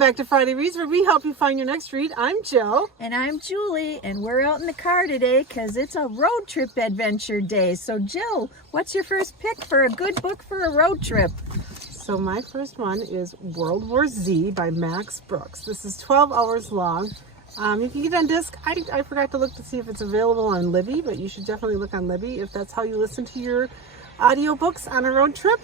back to Friday Reads, where we help you find your next read. I'm Jill. And I'm Julie, and we're out in the car today because it's a road trip adventure day. So Jill, what's your first pick for a good book for a road trip? So my first one is World War Z by Max Brooks. This is 12 hours long. You can get it on disc. I forgot to look to see if it's available on Libby, but you should definitely look on Libby if that's how you listen to your audiobooks on a road trip.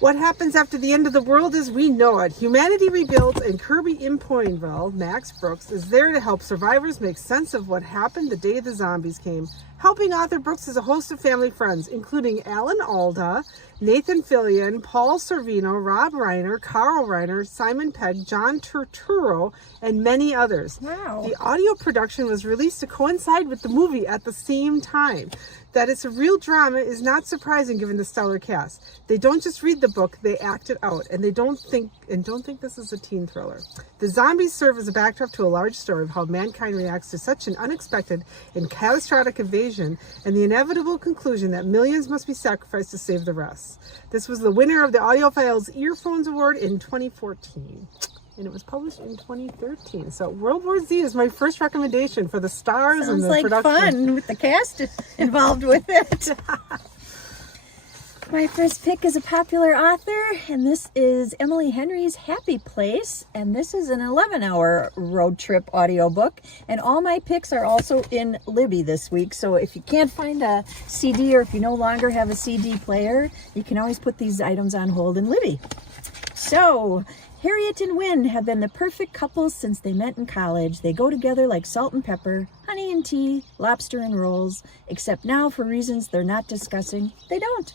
What happens after the end of the world as we know it. Humanity rebuilds, and Kirby in Pointville, Max Brooks, is there to help survivors make sense of what happened the day the zombies came. Helping author Brooks is a host of family friends, including Alan Alda, Nathan Fillion, Paul Sorvino, Rob Reiner, Carl Reiner, Simon Pegg, John Turturro, and many others. Wow. The audio production was released to coincide with the movie at the same time. That it's a real drama is not surprising given the stellar cast. They don't just read the book, they act it out, and they don't think this is a teen thriller. The zombies serve as a backdrop to a large story of how mankind reacts to such an unexpected and catastrophic invasion, and the inevitable conclusion that millions must be sacrificed to save the rest. This was the winner of the Audiophile's Earphones Award in 2014. And it was published in 2013. So World War Z is my first recommendation for the stars and the production. Sounds like fun with the cast involved with it. My first pick is a popular author, and this is Emily Henry's Happy Place. And this is an 11-hour road trip audiobook. And all my picks are also in Libby this week. So if you can't find a CD, or if you no longer have a CD player, you can always put these items on hold in Libby. So Harriet and Wynne have been the perfect couple since they met in college. They go together like salt and pepper, honey and tea, lobster and rolls, except now for reasons they're not discussing, they don't.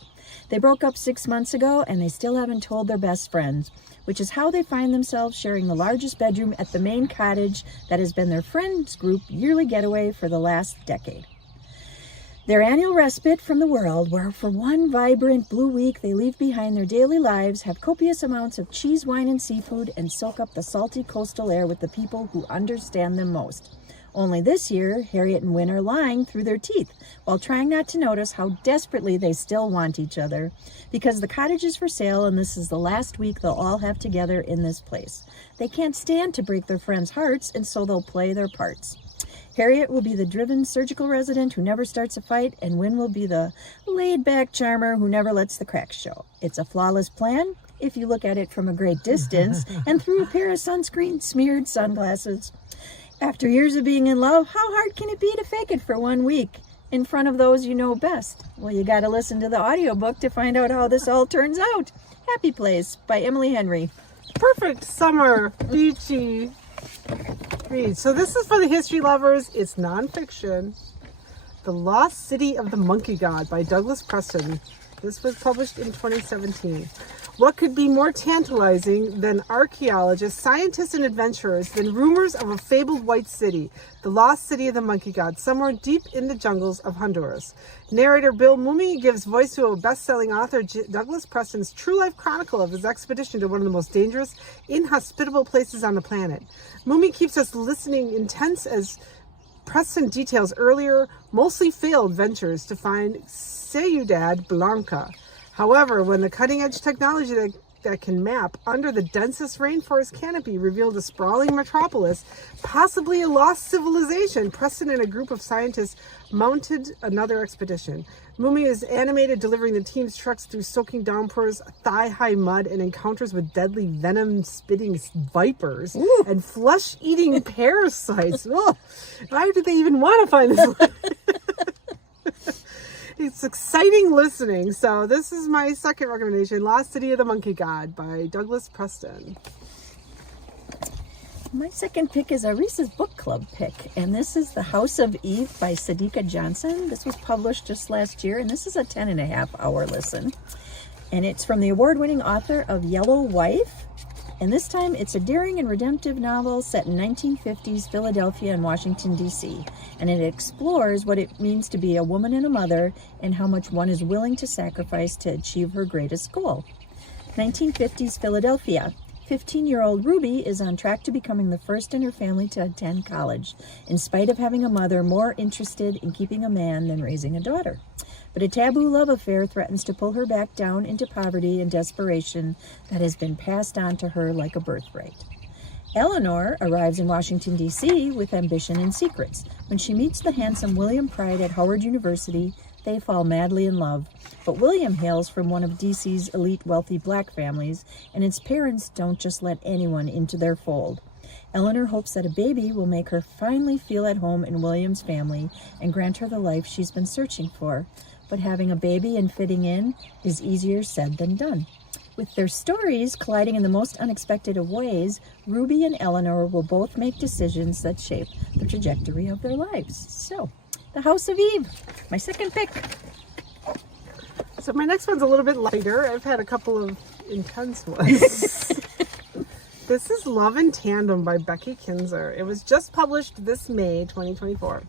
They broke up 6 months ago and they still haven't told their best friends, which is how they find themselves sharing the largest bedroom at the main cottage that has been their friends group yearly getaway for the last decade. Their annual respite from the world, where for one vibrant blue week they leave behind their daily lives, have copious amounts of cheese, wine, and seafood, and soak up the salty coastal air with the people who understand them most. Only this year, Harriet and Wynne are lying through their teeth, while trying not to notice how desperately they still want each other, because the cottage is for sale and this is the last week they'll all have together in this place. They can't stand to break their friends' hearts, and so they'll play their parts. Harriet will be the driven surgical resident who never starts a fight, and Wynne will be the laid-back charmer who never lets the cracks show. It's a flawless plan if you look at it from a great distance and through a pair of sunscreen-smeared sunglasses. After years of being in love, how hard can it be to fake it for 1 week in front of those you know best? Well, you got to listen to the audiobook to find out how this all turns out. Happy Place by Emily Henry. Perfect summer, beachy read. So this is for the history lovers. It's nonfiction. The Lost City of the Monkey God by Douglas Preston. This was published in 2017. What could be more tantalizing than archaeologists, scientists, and adventurers than rumors of a fabled white city, the Lost City of the Monkey God, somewhere deep in the jungles of Honduras? Narrator Bill Mumy gives voice to a best-selling author Douglas Preston's true-life chronicle of his expedition to one of the most dangerous, inhospitable places on the planet. Mumy keeps us listening intense as Preston details earlier, mostly failed ventures to find Ciudad Blanca. However, when the cutting-edge technology that can map under the densest rainforest canopy revealed a sprawling metropolis, possibly a lost civilization, Preston and a group of scientists mounted another expedition. Mumy is animated, delivering the team's trucks through soaking downpours, thigh-high mud, and encounters with deadly venom-spitting vipers and flesh-eating parasites. Oh, why did they even want to find this? It's exciting listening. So this is my second recommendation, Lost City of the Monkey God by Douglas Preston. My second pick is a Reese's Book Club pick, and this is The House of Eve by Sadiqa Johnson. This was published just last year, and this is a 10.5-hour listen. And it's from the award-winning author of Yellow Wife. And this time it's a daring and redemptive novel set in 1950s Philadelphia and Washington, D.C. And it explores what it means to be a woman and a mother and how much one is willing to sacrifice to achieve her greatest goal. 1950s Philadelphia. 15-year-old Ruby is on track to becoming the first in her family to attend college, in spite of having a mother more interested in keeping a man than raising a daughter. But a taboo love affair threatens to pull her back down into poverty and desperation that has been passed on to her like a birthright. Eleanor arrives in Washington, D.C. with ambition and secrets. When she meets the handsome William Pride at Howard University, they fall madly in love. But William hails from one of D.C.'s elite wealthy black families, and its parents don't just let anyone into their fold. Eleanor hopes that a baby will make her finally feel at home in William's family and grant her the life she's been searching for. But having a baby and fitting in is easier said than done. With their stories colliding in the most unexpected of ways, Ruby and Eleanor will both make decisions that shape the trajectory of their lives. So, The House of Eve, my second pick. So my next one's a little bit lighter. I've had a couple of intense ones. This is Love in Tandem by Becky Kinzer. It was just published this May 2024.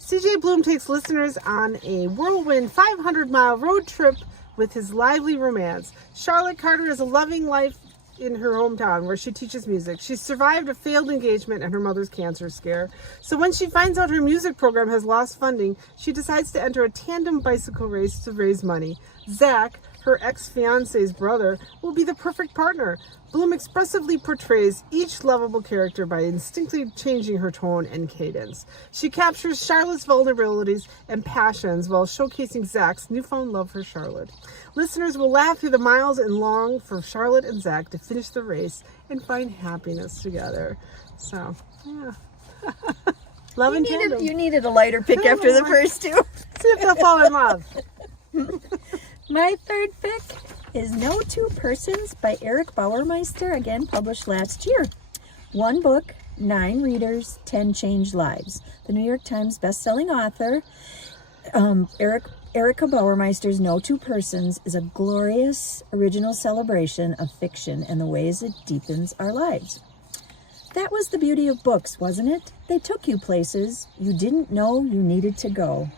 CJ Bloom takes listeners on a whirlwind 500-mile road trip with his lively romance. Charlotte Carter has a loving life in her hometown where she teaches music. She's survived a failed engagement and her mother's cancer scare. So when she finds out her music program has lost funding, she decides to enter a tandem bicycle race to raise money. Zach, her ex-fiance's brother, will be the perfect partner. Bloom expressively portrays each lovable character by instinctively changing her tone and cadence. She captures Charlotte's vulnerabilities and passions while showcasing Zach's newfound love for Charlotte. Listeners will laugh through the miles and long for Charlotte and Zach to finish the race and find happiness together. So, yeah. Love in Tandem. You needed a lighter pick after the first two. See if they'll fall in love. My third pick is No Two Persons by Eric Bauermeister, again published last year. One book, 9 readers, 10 changed lives. The New York Times bestselling author, Erica Bauermeister's No Two Persons is a glorious original celebration of fiction and the ways it deepens our lives. That was the beauty of books, wasn't it? They took you places you didn't know you needed to go.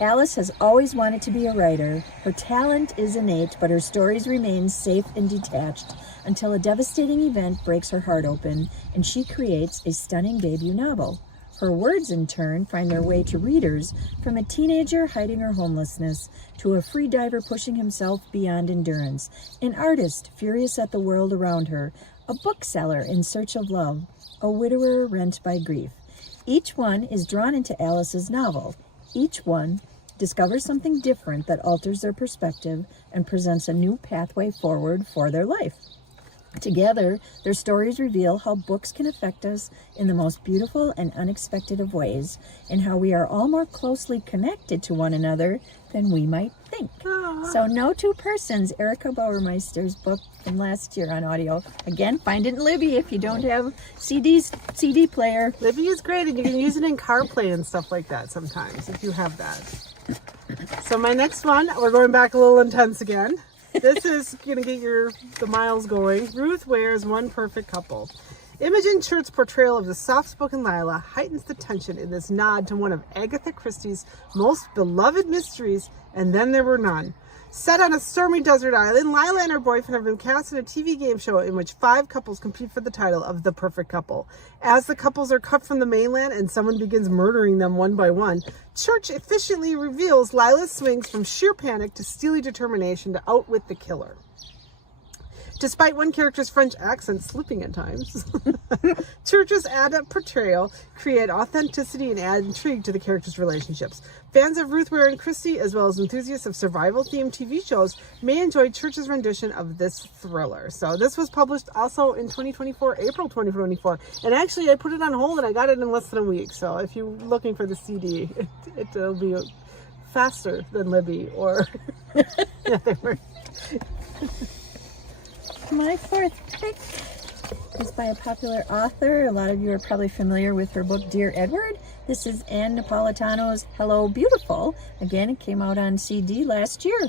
Alice has always wanted to be a writer. Her talent is innate, but her stories remain safe and detached until a devastating event breaks her heart open and she creates a stunning debut novel. Her words, in turn, find their way to readers, from a teenager hiding her homelessness to a freediver pushing himself beyond endurance, an artist furious at the world around her, a bookseller in search of love, a widower rent by grief. Each one is drawn into Alice's novel. Each one discovers something different that alters their perspective and presents a new pathway forward for their life. Together, their stories reveal how books can affect us in the most beautiful and unexpected of ways, and how we are all more closely connected to one another than we might think. Aww. So No Two Persons, Erica Bauermeister's book from last year on audio. Again, find it in Libby if you don't have CD player. Libby is great, and you can use it in CarPlay and stuff like that sometimes if you have that. So my next one, we're going back a little intense again. This is going to get the miles going. Ruth Ware's One Perfect Couple. Imogen Church's portrayal of the soft-spoken Lila heightens the tension in this nod to one of Agatha Christie's most beloved mysteries, And Then There Were None. Set on a stormy desert island, Lila and her boyfriend have been cast in a TV game show in which 5 couples compete for the title of the perfect couple. As the couples are cut from the mainland and someone begins murdering them one by one, Church efficiently reveals Lila's swings from sheer panic to steely determination to outwit the killer. Despite one character's French accent slipping at times, Church's adept portrayal create authenticity and add intrigue to the characters' relationships. Fans of Ruth Ware and Christie, as well as enthusiasts of survival-themed TV shows, may enjoy Church's rendition of this thriller. So this was published also in 2024, April 2024. And actually, I put it on hold and I got it in less than a week. So if you're looking for the CD, it'll be faster than Libby or... yeah, they were... My fourth pick is by a popular author. A lot of you are probably familiar with her book, Dear Edward. This is Ann Napolitano's Hello Beautiful. Again, it came out on CD last year.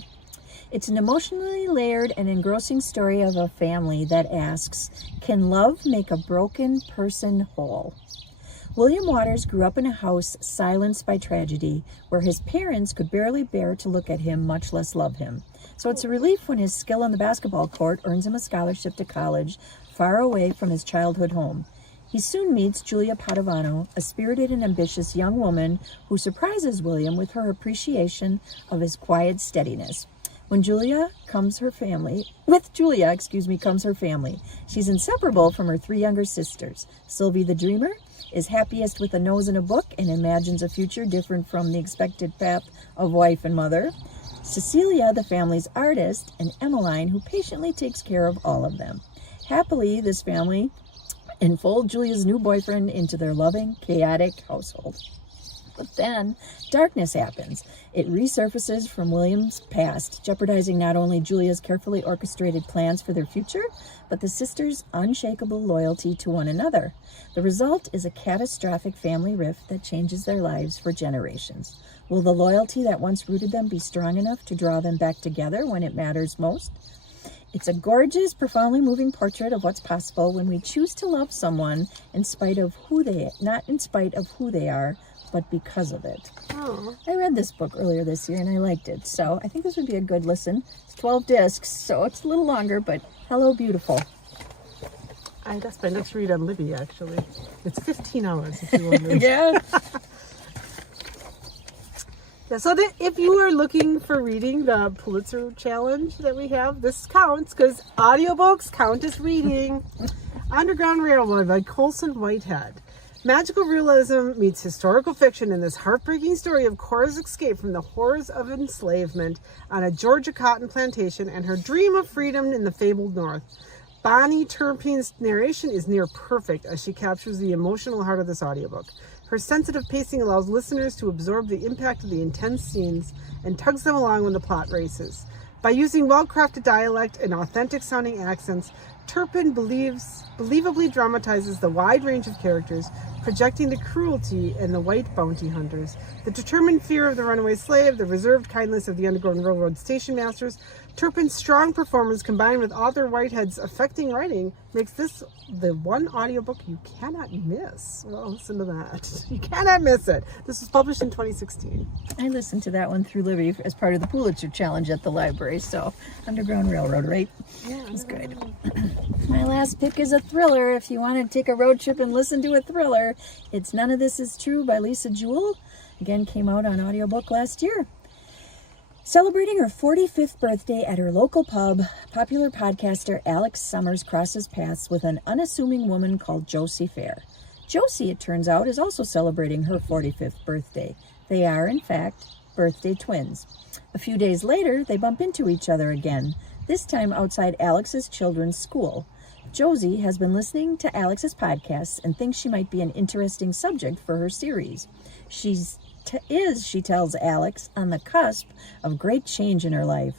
It's an emotionally layered and engrossing story of a family that asks, can love make a broken person whole? William Waters grew up in a house silenced by tragedy, where his parents could barely bear to look at him, much less love him. So it's a relief when his skill on the basketball court earns him a scholarship to college, far away from his childhood home. He soon meets Julia Padovano, a spirited and ambitious young woman who surprises William with her appreciation of his quiet steadiness. With Julia comes her family. She's inseparable from her 3 younger sisters. Sylvie the dreamer is happiest with a nose in a book and imagines a future different from the expected path of wife and mother. Cecilia, the family's artist, and Emmeline, who patiently takes care of all of them. Happily, this family enfold Julia's new boyfriend into their loving, chaotic household. But then, darkness happens. It resurfaces from William's past, jeopardizing not only Julia's carefully orchestrated plans for their future, but the sisters' unshakable loyalty to one another. The result is a catastrophic family rift that changes their lives for generations. Will the loyalty that once rooted them be strong enough to draw them back together when it matters most? It's a gorgeous, profoundly moving portrait of what's possible when we choose to love someone not in spite of who they are, but because of it. Oh. I read this book earlier this year and I liked it, so I think this would be a good listen. It's 12 discs, so it's a little longer, but hello, beautiful. That's my next read on Libby, actually. It's 15 hours, if you want to. Yeah. Yeah, so if you are looking for reading the Pulitzer Challenge that we have, this counts because audiobooks count as reading. Underground Railroad by Colson Whitehead. Magical realism meets historical fiction in this heartbreaking story of Cora's escape from the horrors of enslavement on a Georgia cotton plantation and her dream of freedom in the fabled North. Bonnie Turpin's narration is near perfect as she captures the emotional heart of this audiobook. Her sensitive pacing allows listeners to absorb the impact of the intense scenes and tugs them along when the plot races. By using well-crafted dialect and authentic-sounding accents, Turpin believably dramatizes the wide range of characters, projecting the cruelty in the white bounty hunters, the determined fear of the runaway slave, the reserved kindness of the Underground Railroad station masters. Turpin's strong performance combined with author Whitehead's affecting writing makes this the one audiobook you cannot miss. Well, listen to that. You cannot miss it. This was published in 2016. I listened to that one through Libby as part of the Pulitzer Challenge at the library, so Underground Railroad, right? Yeah, it was good. My last pick is a thriller. If you want to take a road trip and listen to a thriller, it's None of This Is True by Lisa Jewell. Again, came out on audiobook last year. Celebrating her 45th birthday at her local pub, popular podcaster Alex Summers crosses paths with an unassuming woman called Josie Fair. Josie, it turns out, is also celebrating her 45th birthday. They are, in fact, birthday twins. A few days later, they bump into each other again, this time outside Alex's children's school. Josie has been listening to Alex's podcasts and thinks she might be an interesting subject for her series. She tells Alex, on the cusp of great change in her life.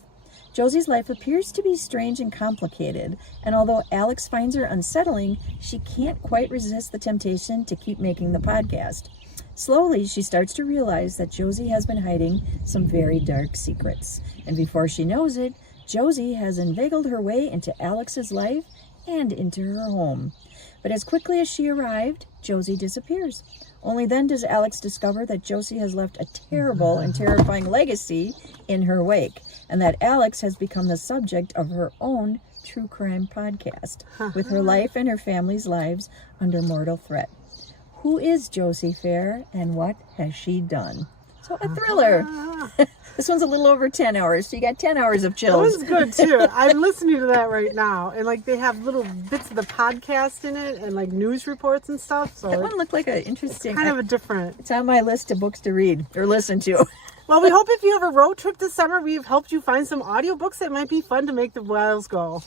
Josie's life appears to be strange and complicated, and although Alex finds her unsettling, she can't quite resist the temptation to keep making the podcast. Slowly, she starts to realize that Josie has been hiding some very dark secrets, and before she knows it, Josie has inveigled her way into Alex's life and into her home. But as quickly as she arrived, Josie disappears. Only then does Alex discover that Josie has left a terrible and terrifying legacy in her wake, and that Alex has become the subject of her own true crime podcast, with her life and her family's lives under mortal threat. Who is Josie Fair, and what has she done? So a thriller. This one's a little over 10 hours, so you got 10 hours of chills. That was good, too. I'm listening to that right now. And, they have little bits of the podcast in it and, news reports and stuff. So that one looked like an interesting... kind of a different... It's on my list of books to read or listen to. Well, we hope if you have a road trip this summer, we've helped you find some audiobooks that might be fun to make the miles go.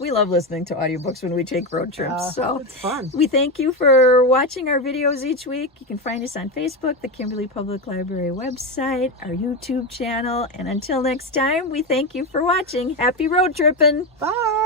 We love listening to audiobooks when we take road trips. So it's fun. We thank you for watching our videos each week. You can find us on Facebook, the Kimberly Public Library website, our YouTube channel. And until next time, we thank you for watching. Happy road tripping. Bye.